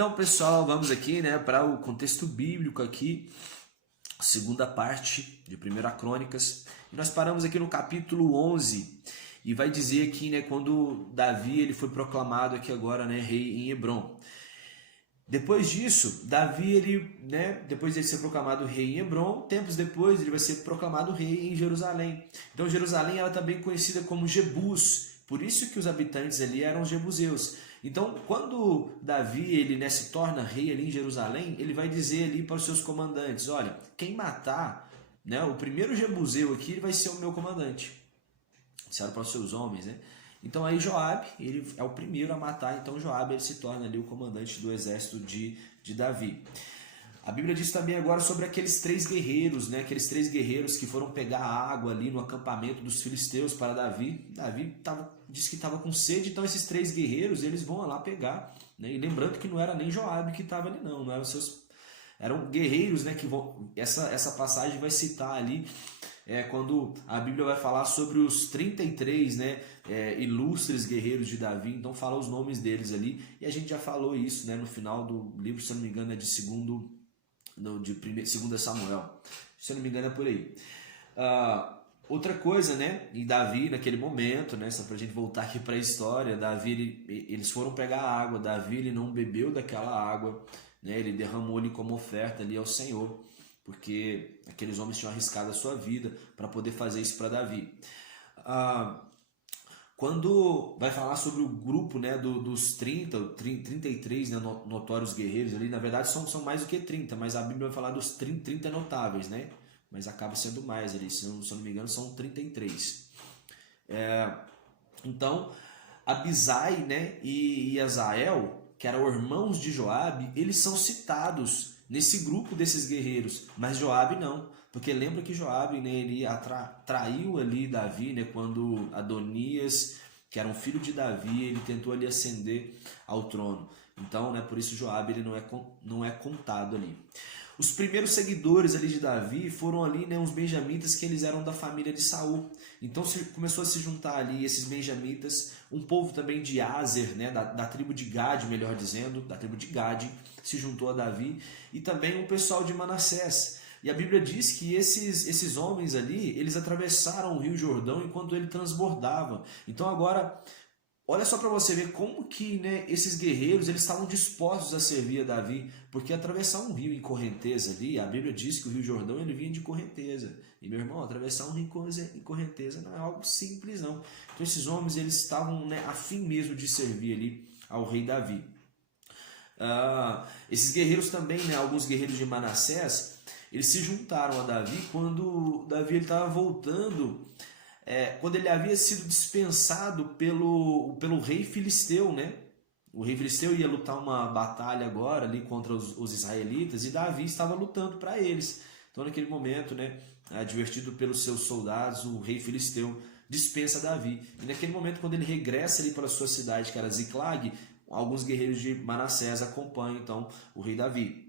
Então, pessoal, vamos aqui, né, para o contexto bíblico aqui, segunda parte de 1 Crônicas. E nós paramos aqui no capítulo 11 e vai dizer aqui, né, quando Davi ele foi proclamado aqui agora, né, rei em Hebrom. Depois disso, Davi, depois de ser proclamado rei em Hebrom, tempos depois ele vai ser proclamado rei em Jerusalém. Então Jerusalém ela também é conhecida como Jebus, por isso que os habitantes ali eram os jebuseus. Então quando Davi ele, se torna rei ali em Jerusalém, ele vai dizer ali para os seus comandantes, olha, quem matar, o primeiro jebuseu aqui ele vai ser o meu comandante. Disseram para os seus homens, né? Então aí Joabe, ele é o primeiro a matar, então Joabe ele se torna ali o comandante do exército de Davi. A Bíblia diz também agora sobre aqueles três guerreiros, né? Aqueles três guerreiros que foram pegar água ali no acampamento dos filisteus para Davi. Davi disse que estava com sede, então esses três guerreiros eles vão lá pegar, né? E lembrando que não era nem Joabe que estava ali não eram eram guerreiros, né? Que vão, essa passagem vai citar ali quando a Bíblia vai falar sobre os 33 ilustres guerreiros de Davi, então fala os nomes deles ali, e a gente já falou isso no final do livro, se eu não me engano é de 2 Samuel, se eu não me engano é por aí. Outra coisa, e Davi naquele momento, só para a gente voltar aqui para a história, Davi, eles foram pegar a água, Davi ele não bebeu daquela água, ele derramou ali como oferta ali ao Senhor, porque aqueles homens tinham arriscado a sua vida para poder fazer isso para Davi. Quando vai falar sobre o grupo dos 33 notórios guerreiros, ali, na verdade são mais do que 30, mas a Bíblia vai falar dos 30 notáveis, mas acaba sendo mais ali, se eu não me engano são 33. Então, Abisai e Azael, que eram irmãos de Joabe, eles são citados nesse grupo desses guerreiros, mas Joabe não, porque lembra que Joabe ele traiu ali Davi, quando Adonias, que era um filho de Davi, ele tentou ali ascender ao trono. Então, por isso Joabe ele não é contado ali. Os primeiros seguidores ali de Davi foram ali uns benjamitas que eles eram da família de Saul. Então começou a se juntar ali esses benjamitas, um povo também de Aser, da tribo de Gade, melhor dizendo, da tribo de Gade, se juntou a Davi, e também o pessoal de Manassés. E a Bíblia diz que esses homens ali, eles atravessaram o Rio Jordão enquanto ele transbordava. Então agora, olha só para você ver como que esses guerreiros eles estavam dispostos a servir a Davi, porque atravessar um rio em correnteza ali, a Bíblia diz que o Rio Jordão ele vinha de correnteza. E meu irmão, atravessar um rio em correnteza não é algo simples não. Então esses homens eles estavam a fim mesmo de servir ali ao rei Davi. Esses guerreiros também, alguns guerreiros de Manassés, eles se juntaram a Davi quando Davi estava voltando, quando ele havia sido dispensado pelo rei filisteu, O rei filisteu ia lutar uma batalha agora ali contra os israelitas e Davi estava lutando para eles. Então naquele momento, advertido pelos seus soldados, o rei filisteu dispensa Davi. E naquele momento, quando ele regressa ali para a sua cidade, que era Ziclag, alguns guerreiros de Manassés acompanham então o rei Davi.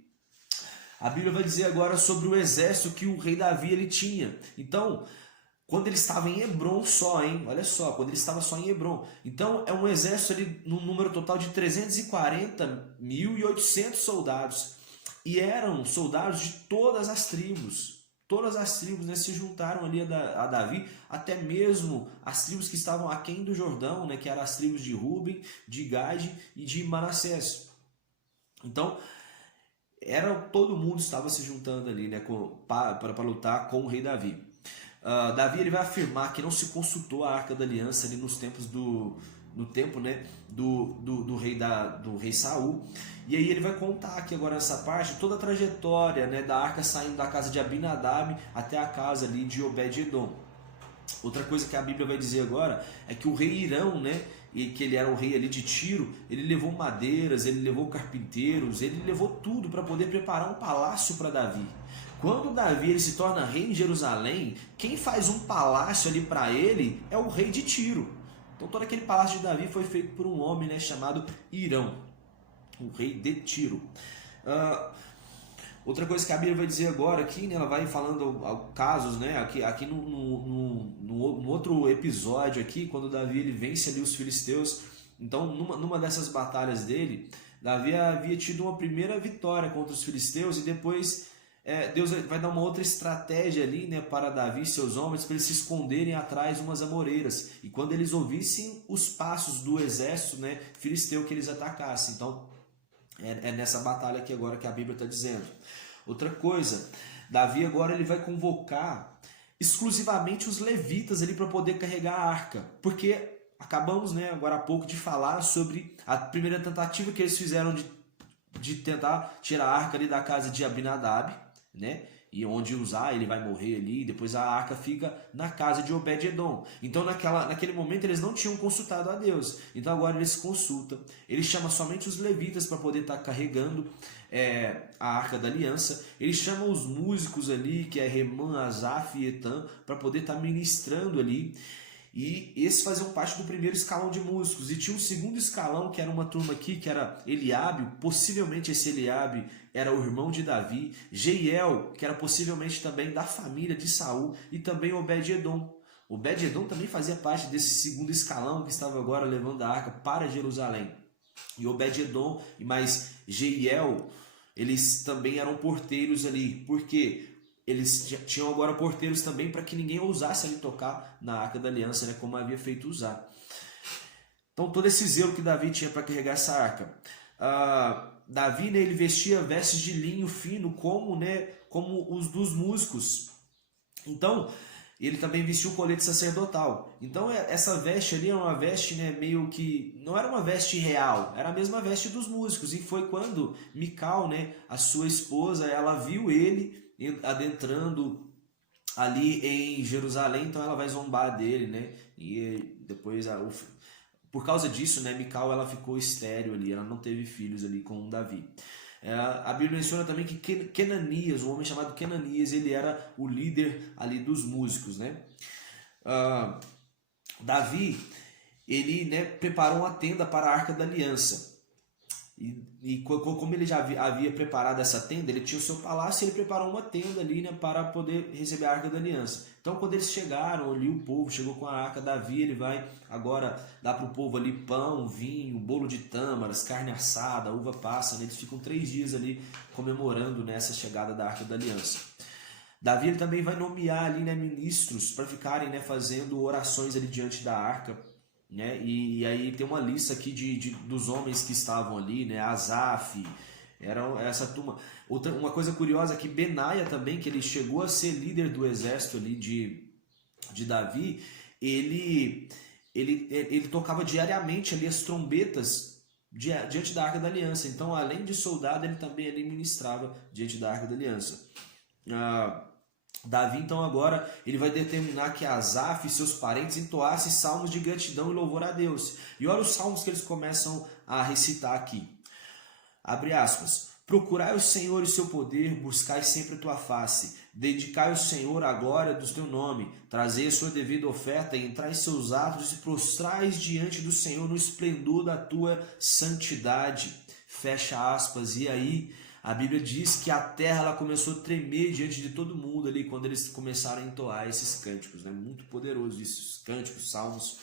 A Bíblia vai dizer agora sobre o exército que o rei Davi ele tinha. Então, quando ele estava em Hebrom só, olha só, quando ele estava só em Hebrom. Então, é um exército ali no número total de 340.800 soldados. E eram soldados de todas as tribos. Todas as tribos se juntaram ali a Davi, até mesmo as tribos que estavam aquém do Jordão, que eram as tribos de Ruben, de Gade e de Manassés. Então, todo mundo estava se juntando ali para lutar com o rei Davi. Davi ele vai afirmar que não se consultou a Arca da Aliança ali no tempo do rei Saul. E aí ele vai contar aqui agora nessa parte toda a trajetória da arca saindo da casa de Abinadab até a casa ali de Obed-edom. Outra coisa que a Bíblia vai dizer agora é que o rei Irão, e que ele era o rei ali de Tiro, ele levou madeiras, ele levou carpinteiros, ele levou tudo para poder preparar um palácio para Davi. Quando Davi ele se torna rei em Jerusalém, quem faz um palácio ali para ele é o rei de Tiro. Então todo aquele palácio de Davi foi feito por um homem chamado Irão, o rei de Tiro. Outra coisa que a Bíblia vai dizer agora aqui, ela vai falando casos, aqui no outro episódio aqui, quando Davi ele vence ali os filisteus. Então numa dessas batalhas dele, Davi havia tido uma primeira vitória contra os filisteus e depois Deus vai dar uma outra estratégia ali, né, para Davi e seus homens, para eles se esconderem atrás de umas amoreiras. E quando eles ouvissem os passos do exército, né, filisteu, que eles atacassem. Então, é nessa batalha aqui agora que a Bíblia está dizendo. Outra coisa, Davi agora ele vai convocar exclusivamente os levitas ali para poder carregar a arca. Porque acabamos, né, agora há pouco de falar sobre a primeira tentativa que eles fizeram de tentar tirar a arca ali da casa de Abinadab, né? E onde usar, ele vai morrer ali, depois a arca fica na casa de Obed-edom. Então naquele momento eles não tinham consultado a Deus. Então agora eles consultam. Ele chama somente os levitas para poder estar carregando a arca da aliança. Ele chama os músicos ali, que é Remã, Asaf e Etan, para poder estar ministrando ali. E esses faziam parte do primeiro escalão de músicos. E tinha um segundo escalão, que era uma turma aqui, que era Eliabe. Possivelmente esse Eliabe era o irmão de Davi. Jeiel, que era possivelmente também da família de Saul. E também Obed-edom. Obed-edom também fazia parte desse segundo escalão que estava agora levando a arca para Jerusalém. E Obed-edom e mais Jeiel, eles também eram porteiros ali. Por quê? Eles tinham agora porteiros também para que ninguém ousasse ali tocar na Arca da Aliança, né, como havia feito Uzá. Então todo esse zelo que Davi tinha para carregar essa arca. Davi, né, ele vestia vestes de linho fino como os dos músicos. Então ele também vestia o colete sacerdotal. Então essa veste ali era uma veste, né, meio que não era uma veste real, era a mesma veste dos músicos. E foi quando Mical, né, a sua esposa, ela viu ele adentrando ali em Jerusalém, então ela vai zombar dele, né? E depois, por causa disso, né, Mical ela ficou estéril ali, ela não teve filhos ali com Davi. A Bíblia menciona também que Kenanias, um homem chamado Kenanias, ele era o líder ali dos músicos, né? Davi, ele, né, preparou uma tenda para a Arca da Aliança. E como ele já havia preparado essa tenda, ele tinha o seu palácio e ele preparou uma tenda ali, né, para poder receber a Arca da Aliança. Então quando eles chegaram ali, o povo chegou com a arca, Davi ele vai agora dar para o povo ali pão, vinho, bolo de tâmaras, carne assada, uva passa, né? Eles ficam 3 dias ali comemorando nessa chegada da Arca da Aliança. Davi ele também vai nomear ali, né, ministros para ficarem, né, fazendo orações ali diante da arca. Né? E aí tem uma lista aqui dos homens que estavam ali, né? Asaf, era essa turma. Uma coisa curiosa é que Benaia também, que ele chegou a ser líder do exército ali de Davi, ele tocava diariamente ali as trombetas diante da Arca da Aliança. Então, além de soldado, ele também ali ministrava diante da Arca da Aliança. Davi, então, agora ele vai determinar que Asaf e seus parentes entoassem salmos de gratidão e louvor a Deus. E olha os salmos que eles começam a recitar aqui. Abre aspas. Procurai o Senhor e o seu poder, buscai sempre a tua face. Dedicai ao Senhor a glória do teu nome. Trazei a sua devida oferta e entrai em seus atos e prostrais diante do Senhor no esplendor da tua santidade. Fecha aspas. E aí a Bíblia diz que a terra ela começou a tremer diante de todo mundo ali quando eles começaram a entoar esses cânticos, né? Muito poderoso esses cânticos, salmos.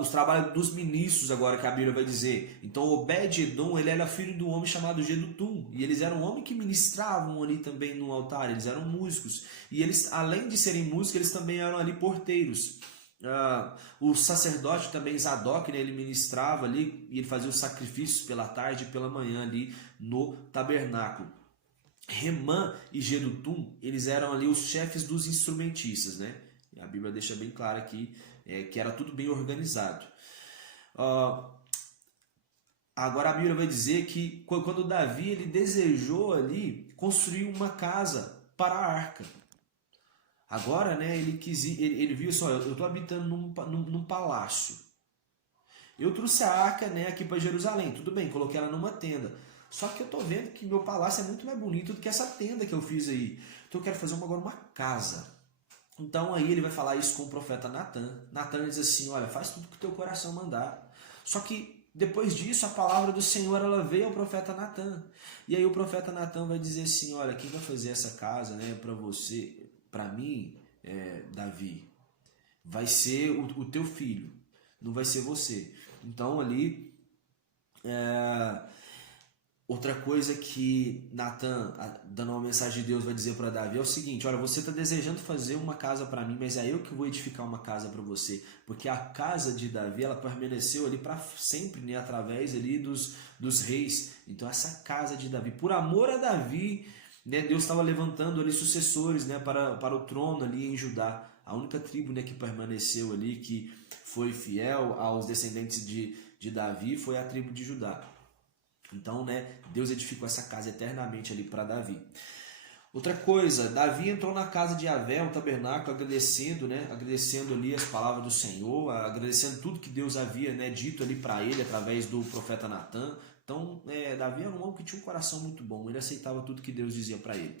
Os trabalhos dos ministros agora que a Bíblia vai dizer. Então Obed-edom ele era filho de um homem chamado Gedutum e eles eram homens que ministravam ali também no altar, eles eram músicos e eles, além de serem músicos, eles também eram ali porteiros. O sacerdote também Zadok, né, ele ministrava ali e ele fazia os sacrifícios pela tarde e pela manhã ali no tabernáculo. Remã e Gedutum, eles eram ali os chefes dos instrumentistas, né? E a Bíblia deixa bem claro aqui que era tudo bem organizado. Agora a Bíblia vai dizer que quando Davi ele desejou ali construir uma casa para a arca. Agora, né, ele viu só, eu estou habitando num palácio. Eu trouxe a arca, né, aqui para Jerusalém. Tudo bem, coloquei ela numa tenda. Só que eu estou vendo que meu palácio é muito mais bonito do que essa tenda que eu fiz aí. Então eu quero fazer agora uma casa. Então aí ele vai falar isso com o profeta Natan. Natan diz assim, olha, faz tudo que o teu coração mandar. Só que depois disso a palavra do Senhor ela veio ao profeta Natan. E aí o profeta Natan vai dizer assim, olha, quem vai fazer essa casa, né, para você, para mim, Davi, vai ser o teu filho, não vai ser você. Então ali Outra coisa que Natan, dando uma mensagem de Deus, vai dizer para Davi é o seguinte: olha, você está desejando fazer uma casa para mim, mas é eu que vou edificar uma casa para você, porque a casa de Davi, ela permaneceu ali para sempre, né, através ali dos reis. Então essa casa de Davi, por amor a Davi, né, Deus estava levantando ali sucessores, né, para o trono ali em Judá. A única tribo, né, que permaneceu ali, que foi fiel aos descendentes de Davi, foi a tribo de Judá. Então, né, Deus edificou essa casa eternamente ali para Davi. Outra coisa, Davi entrou na casa de Yahvé, o tabernáculo, agradecendo, né, agradecendo ali as palavras do Senhor, agradecendo tudo que Deus havia, né, dito ali para ele através do profeta Natan. Então, Davi era um homem que tinha um coração muito bom, ele aceitava tudo que Deus dizia para ele.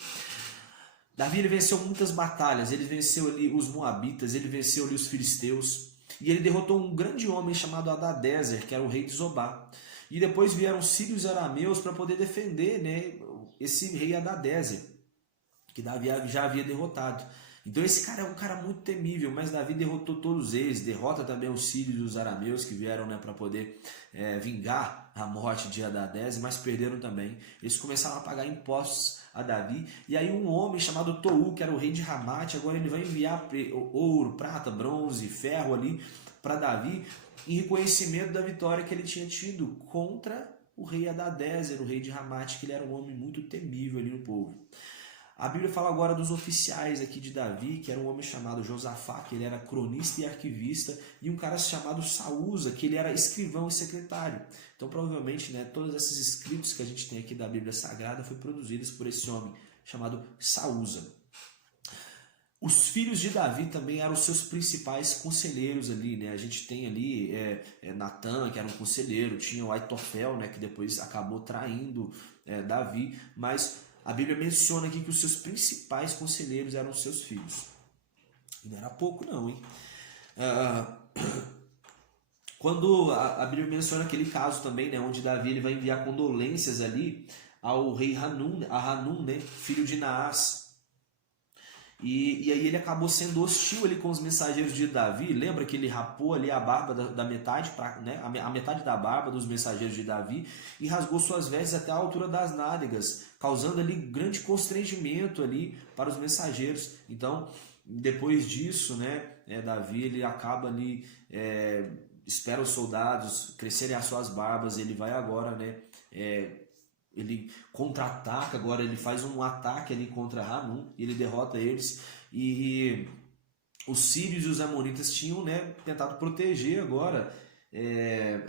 Davi, ele venceu muitas batalhas, ele venceu ali os moabitas, ele venceu ali os filisteus, e ele derrotou um grande homem chamado Hadadezer, que era o rei de Zobá. E depois vieram sírios e arameus para poder defender, né, esse rei Hadadezer, que Davi já havia derrotado. Então esse cara é um cara muito temível, mas Davi derrotou todos eles, derrota também os sírios e os arameus que vieram, né, para poder vingar a morte de Hadadezer, mas perderam também. Eles começaram a pagar impostos a Davi, e aí um homem chamado Tou, que era o rei de Ramate, agora ele vai enviar ouro, prata, bronze, ferro ali para Davi, em reconhecimento da vitória que ele tinha tido contra o rei Hadadezer, o rei de Ramate, que ele era um homem muito temível ali no povo. A Bíblia fala agora dos oficiais aqui de Davi, que era um homem chamado Josafá, que ele era cronista e arquivista, e um cara chamado Saúza, que ele era escrivão e secretário. Então, provavelmente, né, todos esses escritos que a gente tem aqui da Bíblia Sagrada foram produzidos por esse homem chamado Saúza. Os filhos de Davi também eram os seus principais conselheiros ali, né? A gente tem ali Natan, que era um conselheiro, tinha o Aitofel, né, que depois acabou traindo Davi, mas a Bíblia menciona aqui que os seus principais conselheiros eram os seus filhos. E não era pouco não, hein? Quando a Bíblia menciona aquele caso também, né, onde Davi ele vai enviar condolências ali ao rei Hanun, né, filho de Naás. E aí ele acabou sendo hostil ali com os mensageiros de Davi. Lembra que ele rapou ali a barba da metade, né, a metade da barba dos mensageiros de Davi, e rasgou suas vestes até a altura das nádegas, causando ali grande constrangimento ali para os mensageiros. Então, depois disso, né, Davi ele acaba ali, espera os soldados crescerem as suas barbas, ele vai agora, né, ele contra-ataca, agora ele faz um ataque ali contra Hanun, e ele derrota eles, e os sírios e os amonitas tinham, né, tentado proteger agora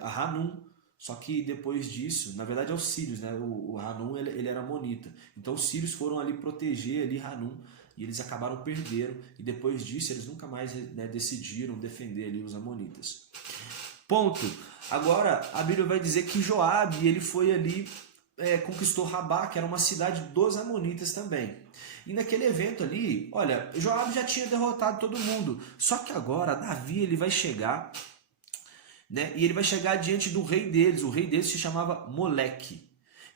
a Hanun, só que depois disso, na verdade é os sírios, né, o Hanun ele era amonita, então os sírios foram ali proteger ali Hanun, e eles acabaram perdendo, e depois disso eles nunca mais, né, decidiram defender ali os amonitas. Ponto. Agora a Bíblia vai dizer que Joabe ele foi ali, conquistou Rabá, que era uma cidade dos amonitas também. E naquele evento ali, olha, Joabe já tinha derrotado todo mundo. Só que agora Davi ele vai chegar, né? E ele vai chegar diante do rei deles. O rei deles se chamava Moleque.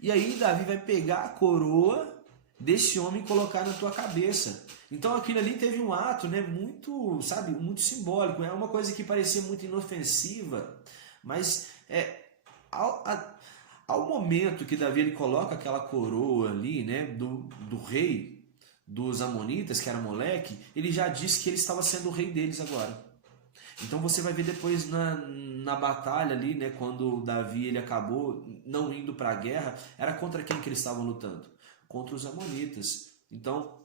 E aí Davi vai pegar a coroa desse homem e colocar na tua cabeça. Então aquilo ali teve um ato, né, muito, sabe, muito simbólico. É uma coisa que parecia muito inofensiva, mas ao momento que Davi ele coloca aquela coroa ali, né, do rei dos amonitas, que era Moleque, ele já disse que ele estava sendo o rei deles agora. Então você vai ver depois na batalha ali, né, quando Davi ele acabou não indo para a guerra, era contra quem que eles estavam lutando? Contra os amonitas. Então,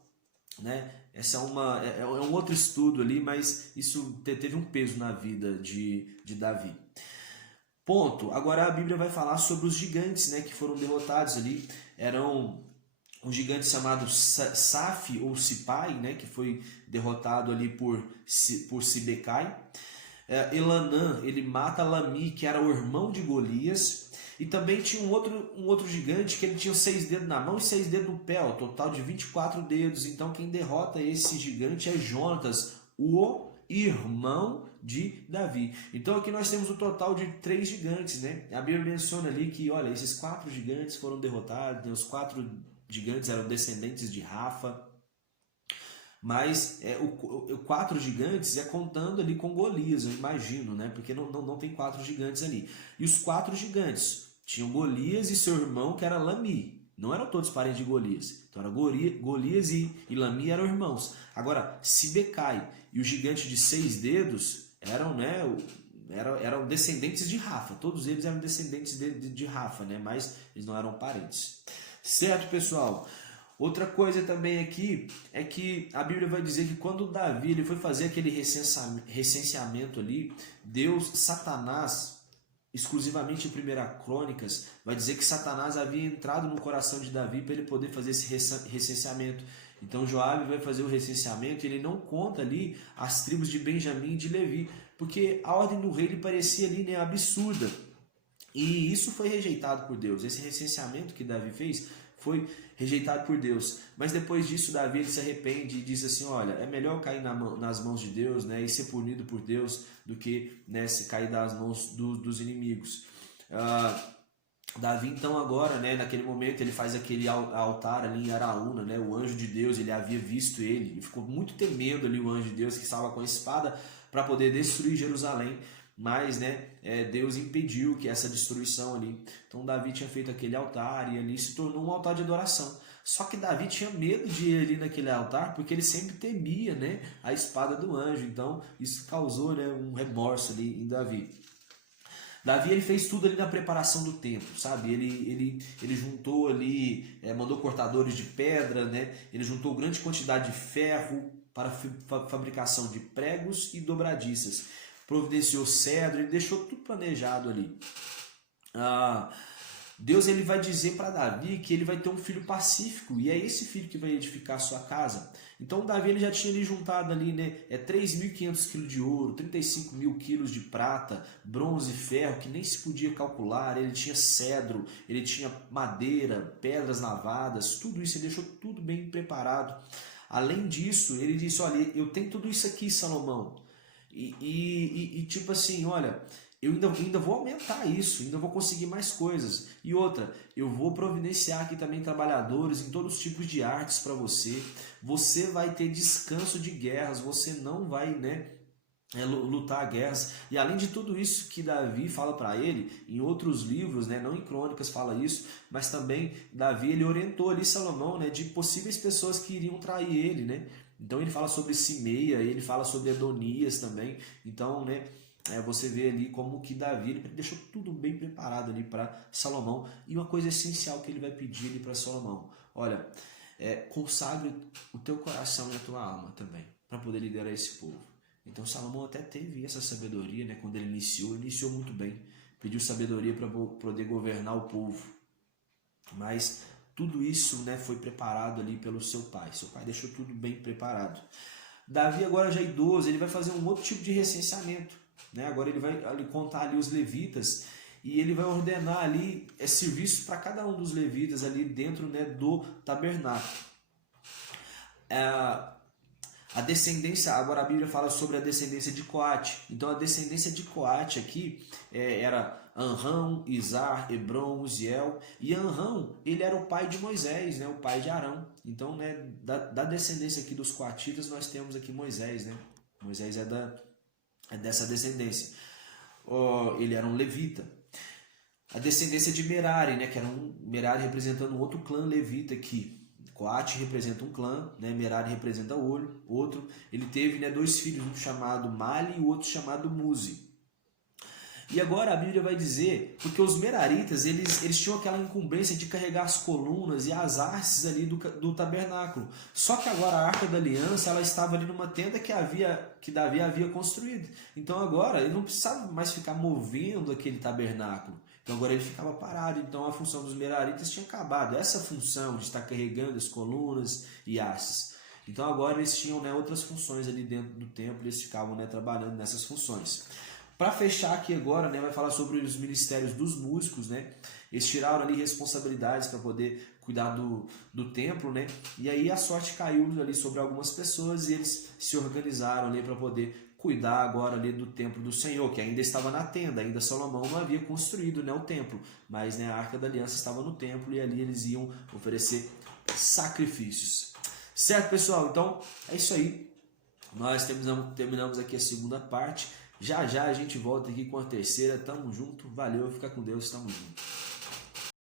né, essa é um outro estudo ali, mas isso teve um peso na vida de Davi. Ponto. Agora a Bíblia vai falar sobre os gigantes, né, que foram derrotados ali. Eram um gigante chamado Saf ou Sipai, né, que foi derrotado ali por Sibecai. Elanã, ele mata Lami, que era o irmão de Golias. E também tinha um outro gigante que ele tinha 6 dedos na mão e 6 dedos no pé, o total de 24 dedos. Então quem derrota esse gigante é Jonatas, o irmão de Davi. Então aqui nós temos o total de 3 gigantes, né? A Bíblia menciona ali que, olha, esses 4 gigantes foram derrotados, né? Os 4 gigantes eram descendentes de Rafa, mas o 4 gigantes contando ali com Golias, eu imagino, né? Porque não tem 4 gigantes ali. E os 4 gigantes, Tinha Golias e seu irmão, que era Lami. Não eram todos parentes de Golias. Então era Golias e Lami eram irmãos. Agora, Sibecai e o gigante de 6 dedos eram, né, eram descendentes de Rafa. Todos eles eram descendentes de Rafa, né, mas eles não eram parentes. Certo, pessoal? Outra coisa também aqui é que a Bíblia vai dizer que quando Davi ele foi fazer aquele recenseamento ali, Satanás, exclusivamente em 1 Crônicas, vai dizer que Satanás havia entrado no coração de Davi para ele poder fazer esse recenseamento. Então Joabe vai fazer o recenseamento e ele não conta ali as tribos de Benjamim e de Levi, porque a ordem do rei lhe parecia ali, né, absurda. E isso foi rejeitado por Deus. Esse recenseamento que Davi fez foi rejeitado por Deus. Mas depois disso, Davi ele se arrepende e diz assim, olha, é melhor cair nas mãos de Deus, né, e ser punido por Deus do que, né, se cair das mãos dos inimigos. Davi então agora, né, naquele momento ele faz aquele altar ali em Araúna, né, o anjo de Deus, ele havia visto ele e ficou muito temendo ali o anjo de Deus que estava com a espada para poder destruir Jerusalém. Mas, né, Deus impediu que essa destruição ali. Então Davi tinha feito aquele altar e ali se tornou um altar de adoração. Só que Davi tinha medo de ir ali naquele altar porque ele sempre temia, né, a espada do anjo. Então isso causou, né, um remorso ali em Davi. Davi ele fez tudo ali na preparação do templo, sabe? Ele juntou ali, mandou cortadores de pedra, né? Ele juntou grande quantidade de ferro para fabricação de pregos e dobradiças. Providenciou cedro, ele deixou tudo planejado ali. Deus ele vai dizer para Davi que ele vai ter um filho pacífico e é esse filho que vai edificar a sua casa. Então Davi ele já tinha ali juntado ali, né, 3.500 quilos de ouro, 35.000 quilos de prata, bronze e ferro que nem se podia calcular. Ele tinha cedro, ele tinha madeira, pedras lavadas, tudo isso ele deixou tudo bem preparado. Além disso, ele disse, olha, eu tenho tudo isso aqui, Salomão. E tipo assim, olha, eu ainda vou aumentar isso, ainda vou conseguir mais coisas. E outra, eu vou providenciar aqui também trabalhadores em todos os tipos de artes para você. Você vai ter descanso de guerras, você não vai, né, lutar guerras. E além de tudo isso que Davi fala para ele, em outros livros, né, não em Crônicas fala isso, mas também Davi ele orientou ali Salomão, né, de possíveis pessoas que iriam trair ele, né? Então ele fala sobre Simeia, ele fala sobre Adonias também. Então, né, você vê ali como que Davi ele deixou tudo bem preparado ali para Salomão. E uma coisa essencial que ele vai pedir ali para Salomão, olha, consagre o teu coração e a tua alma também, para poder liderar esse povo. Então Salomão até teve essa sabedoria, né, quando ele iniciou muito bem, pediu sabedoria para poder governar o povo. Mas tudo isso, né, foi preparado ali pelo seu pai. Seu pai deixou tudo bem preparado. Davi agora já idoso, ele vai fazer um outro tipo de recenseamento, né? Agora ele vai contar ali os levitas e ele vai ordenar ali serviços para cada um dos levitas ali dentro, né, do tabernáculo. A descendência, agora a Bíblia fala sobre a descendência de Coate. Então a descendência de Coate aqui era Anrão, Izar, Hebron, Uziel. E Anrão, ele era o pai de Moisés, né, o pai de Arão. Então, né, da descendência aqui dos coatitas, nós temos aqui Moisés, né? Moisés é dessa descendência. Ele era um levita. A descendência de Merari, né, que era Merari representando um outro clã levita aqui. Coate representa um clã, né? Merari representa outro. Ele teve, né, 2 filhos, um chamado Mali e o outro chamado Muzi. E agora a Bíblia vai dizer, porque os meraritas, eles tinham aquela incumbência de carregar as colunas e as hastes ali do tabernáculo. Só que agora a Arca da Aliança, ela estava ali numa tenda que Davi havia construído. Então agora ele não precisava mais ficar movendo aquele tabernáculo. Então agora ele ficava parado. Então a função dos meraritas tinha acabado. Essa função de estar carregando as colunas e hastes. Então agora eles tinham, né, outras funções ali dentro do templo. Eles ficavam, né, trabalhando nessas funções. Para fechar aqui agora, né, vai falar sobre os ministérios dos músicos, né? Eles tiraram ali responsabilidades para poder cuidar do templo, né? E aí a sorte caiu ali sobre algumas pessoas e eles se organizaram ali para poder cuidar agora ali do templo do Senhor, que ainda estava na tenda, ainda Salomão não havia construído, né, o templo, mas, né, a Arca da Aliança estava no templo e ali eles iam oferecer sacrifícios. Certo, pessoal? Então é isso aí. Nós terminamos aqui a segunda parte. Já já a gente volta aqui com a terceira. Tamo junto. Valeu, fica com Deus. Tamo junto.